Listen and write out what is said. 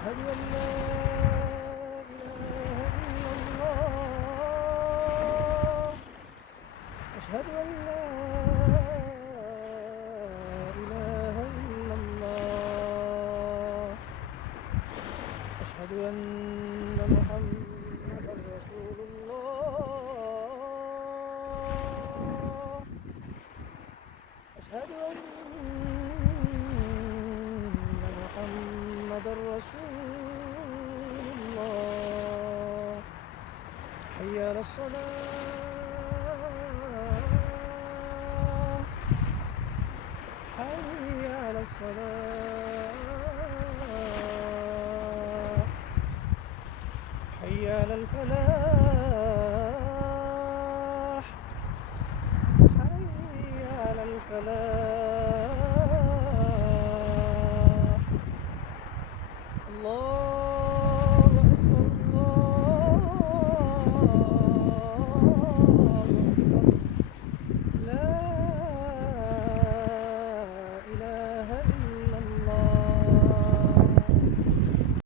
أشهد أن لا إله إلا الله. أشهد أن لا إله إلا الله. أشهد أن محمدا رسول الله. أشهد أن محمدا رسول الله. حي على الصلاة. حي على الصلاة. حي على الفلاح.